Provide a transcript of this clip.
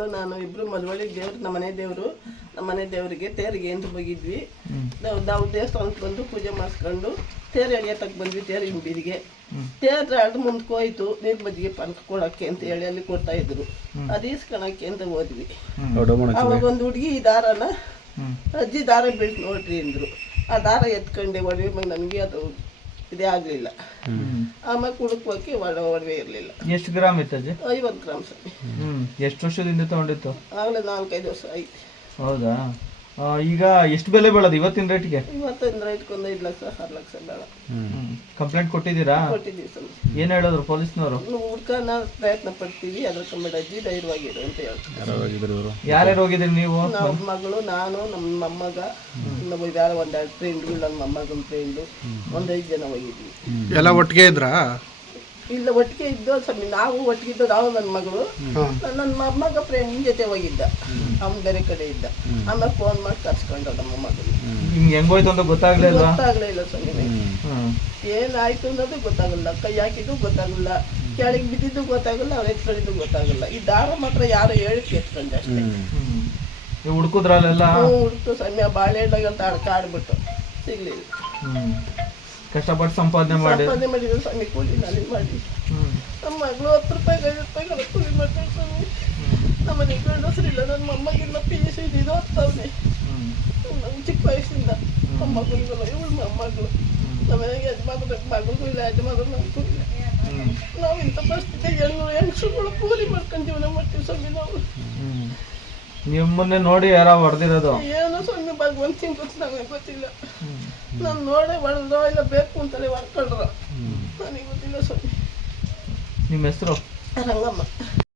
ಮಕ್ಕಳು ನಾನು ಇಬ್ರು ಮದುವೆ ದೇವ್ರು ನಮ್ಮ ಮನೆ ದೇವರು. ನಮ್ಮ ಮನೆ ದೇವರಿಗೆ ತೇರಿಗೆ ಅಂತ ಹೋಗಿದ್ವಿ ನಾವು ನಾವು ದೇವಸ್ಥಾನಕ್ಕೆ ಬಂದು ಪೂಜೆ ಮಾಡಿಸ್ಕೊಂಡು ತೇರು ಎಳಿಯತಕ್ಕೆ ಬಂದ್ವಿ ತೇರು ಹಿಂಬೀದಿಗೆ. ತೇರು ಅಡ್ ಮುಂದಕ್ಕೆ ಹೋಯ್ತು ನೀರ್ ಬದಿಗೆ ಪಾನಕ ಕೊಡಕ್ಕೆ ಅಂತ ಹೇಳಿ ಅಲ್ಲಿ ಕೊಡ್ತಾ ಇದ್ರು. ಅದು ಇಸ್ಕೊಳಕ್ಕೆ ಅಂತ ಹೋದ್ವಿ. ಅವಾಗ ಒಂದು ಹುಡುಗಿ ಈ ದಾರನ ಅಜ್ಜಿ ದಾರ ಬೀಳ್ತು ನೋಡ್ರಿ ಅಂದ್ರು. ಆ ದಾರ ಎತ್ಕೊಂಡೆ ಒಡವೆ ನನಗೆ ಅದು ಇದೇ ಆಗಲಿಲ್ಲ. ಆಮೇಲೆ ಕುಡುಕೋಕೆ ಒಡ ಒಡವೆ ಇರಲಿಲ್ಲ. ಎಷ್ಟು ಗ್ರಾಮ್ ಇತ್ತು ಅಜ್ಜಿ? ಐವತ್ತು ಗ್ರಾಮ್ ಸರ್. ಹ್ಮ್. ಎಷ್ಟು ವರ್ಷದಿಂದ ತಗೊಂಡಿತ್ತು? ಆಗಲೇ ನಾಲ್ಕೈದು ವರ್ಷ ಐತಿ ಹೌದಾ? ಆ, ಈಗ ಎಷ್ಟು ಬೆಲೆ ಬೀಳೋದು ಇವತ್ತಿನ ರೇಟ್ಗೆ ಇವತ್ತೊಂದು ಒಂದು ಐದು ಲಕ್ಷ ಆರು ಲಕ್ಷ ಬೇಡ ಕಂಪ್ಲೇಂಟ್ ಕೊಟ್ಟಿದ್ದೀರಾ? ಕೊಟ್ಟಿದ್ದೀವಿ ಸರ್ ಏನ್ ಹೇಳಿದ್ರು ಪೊಲೀಸ್ನವರು? ನಾವು ಹುಡ್ಕನ ಪ್ರಯತ್ನ ಪಡ್ತೀವಿ ಅದ್ರ ಕಮ್ಮಿ ಅಜ್ಜಿ ಧೈರ್ಯವಾಗಿರು ಅಂತ ಹೇಳ್ತಾರೆ. ಯಾರ್ಯಾರು ಹೋಗಿದ್ರಿ ನೀವು? ನಮ್ಮ ಮಗಳು ನಾನು ನಮ್ಮ ಮೊಮ್ಮಗ ನಮ್ಮ ಯಾರೋ ಒಂದೆರಡು ಫ್ರೆಂಡ್ಗಳು ನನ್ನ ಮೊಮ್ಮಗನ ಫ್ರೆಂಡು ಒಂದೈದು ಜನ ಹೋಗಿದ್ವಿ ಎಲ್ಲ ಒಟ್ಟಿಗೆ ಇದ್ರಾ? ಇಲ್ಲ ಒಟ್ಟಿಗೆ ಇದ್ದು ಸ್ವಾಮಿ ನಾವು ಒಟ್ಟಿಗೆ ಇದ್ದು ನಾವು ನನ್ನ ಮಗಳು. ನನ್ನ ಮೊಮ್ಮಗ ಫ್ರೆಂಡ್ ಜೊತೆ ಹೋಗಿದ್ದ. ಅವ್ನು ಬೇರೆ ಕಡೆ ಇದ್ದ. ಆಮೇಲೆ ಫೋನ್ ಮಾಡಿ ಕರ್ಸ್ಕೊಂಡು ನಮ್ಮ ಮಗಳು. ಹೆಂಗೋಯ್ತು ಅಂತ ಗೊತ್ತಾಗ್ಲೇ ಗೊತ್ತಾಗ್ಲಿಲ್ಲ ಗೊತ್ತಾಗ್ಲೇ ಇಲ್ಲ ಸ್ವಾಮಿ. ಏನಾಯ್ತು ಅನ್ನೋದು ಗೊತ್ತಾಗಲ್ಲ. ಕೈ ಹಾಕಿದ್ದು ಗೊತ್ತಾಗಲ್ಲ. ಕೆಳಗೆ ಬಿದ್ದಿದ್ದು ಗೊತ್ತಾಗಲ್ಲ ಅವ್ರ ಎತ್ಕೊಂಡಿದ್ದು ಗೊತ್ತಾಗಲ್ಲ. ಈ ದಾರ ಮಾತ್ರ ಯಾರು ಹೇಳಿ ಎತ್ಕೊಂಡೆ ಅಷ್ಟೇ. ಹುಡ್ಕುದ್ರಲ್ಲೆಲ್ಲ? ಹುಡುಕು ಸಮಯ ಬಾಳೆಹಣ್ಣಾಗಂತ ಬಿಟ್ಟು ಸಿಗ್ಲಿಲ್ಲ. ಕಷ್ಟಪಟ್ಟು ಸಂಪಾದನೆ ಮಾಡಿ. ಸಂಪಾದನೆ ಮಾಡಿದ್ರು ಸಂಘ ಕೂಲಿ ನಾಲಿ ಮಾಡಿ. ನಮ್ಮ ಮಗಳು ಹತ್ತು ರೂಪಾಯಿ ಐದು ರೂಪಾಯಿ ಕೂಲಿ ಮಾಡ್ತಾರೆ ಸ್ವಾಮಿ. ನಮ್ಮ ಮನೆಗೆ ಗಂಡಸರಿಲ್ಲ ನನ್ನ ಮೊಮ್ಮಗಿಲ್ಲ ಪಿ ಎಸ್ ಇದು ಓದ್ತಾವ್ನೆ. ನಮ್ಮ ಚಿಕ್ಕ ವಯಸ್ಸಿಂದ. ಮೊಮ್ಮಗಳಿಗಲ್ಲ ಇವಳು ಮೊಮ್ಮಗಳು ನಮ್ಮ ಮಗಳಿಗೂ ಇಲ್ಲ ನಮಗೂ ಇಲ್ಲ ನಾವು ಇಂಥ ಹೆಣ್ಣು ಕೂಲಿ ಮಾಡ್ಕೊಂಡು ಜೀವನ ಮಾಡ್ತೀವಿ ಸ್ವಾಮಿ ನಾವು. ಹ್ಮ್. ನಿಮ್ಮನ್ನೇ ನೋಡಿ ಯಾರ ಹೊಡೆದಿರೋದು. ಏನೋ ಸ್ವಾಮಿ ಭಗವಂತಿನ ಗೊತ್ತು ನಮಗೆ ಗೊತ್ತಿಲ್ಲ. ನಾನು ನೋಡೇ ಹೊಡೆದ್ರೋ ಇಲ್ಲ ಬೇಕು ಅಂತಲೇ ಹೊಡ್ಕೊಂಡ್ರು ನನಗೆ ಗೊತ್ತಿಲ್ಲ ಸ್ವಾಮಿ. ನಿಮ್ಮ ಹೆಸರು? ರಂಗಮ್ಮ.